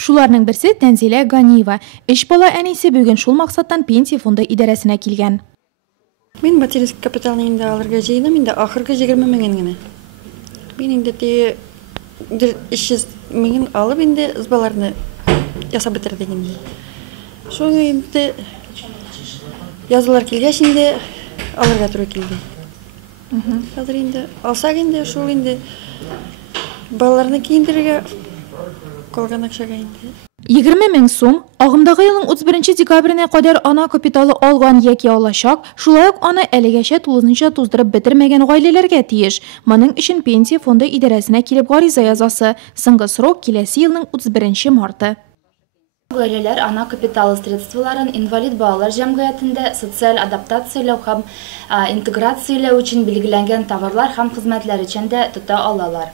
Шуларның берсе Тәнзилә Ганиева. Эш бала әнисе бүген шул максаттан пенсия фонды идарәсенә килгән. Мен материнский капиталны инде алырга җыенам, инде ахыргы 20 мең генә. Мин инде 300 мең алып инде избаларны ясап бетердек инде. Шул инде язылар килгәч инде алырга туры килде. Хәзер инде алсак инде шул инде балаларны киендерергә калган акчага инде. 20 мең сум агымдагы елның 31 декабренә кадәр ана капиталы алган яки алачак, шулай ук аны әлегәчә тулысынча туздырып бетермәгән гаиләләргә тиеш. Моның өчен пенсия фонды идарәсенә килеп гариза язасы. Соңгы срок киләсе елның 31 марты. Гаиләләр ана капиталы средстволарын инвалид балалар җәмгыятендә социаль адаптацияләү һәм интеграцияләү өчен билгеләнгән товарлар һәм хезмәтләр өчен дә тота алалар.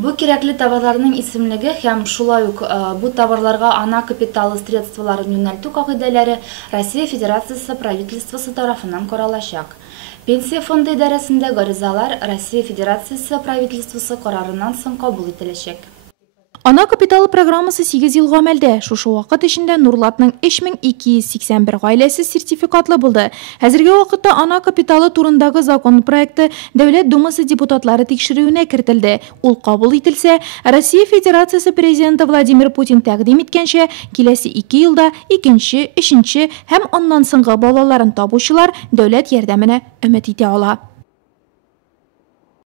Бу кирәкле товарларның исемлеге һәм шулай ук бу товарларга ана капиталы средстволарын юнәлтү кагыйдәләре Россия Федерациясе правительствосы тарафыннан каралачак. Пенсия фонды идарәсендә гаризалар Россия Федерациясе правительствосы карарыннан соң кабул ителәчәк. Ана капиталы программасы 8 ел гамәлдә. Шушы вакыт эчендә Нурлатның 3281 гаиләсе сертификатлы булды. Хәзерге вакытта ана капиталы турындагы закон проекты Дәүләт Думасы депутатлары тикшерүенә кертелде. Ул кабул ителсә, Россия Федерациясе президенты Владимир Путин тәкъдим иткәнчә, киләсе 2 елда 2нче, 3нче һәм аннан соңгы балаларын табучылар дәүләт ярдәменә өмет итә ала.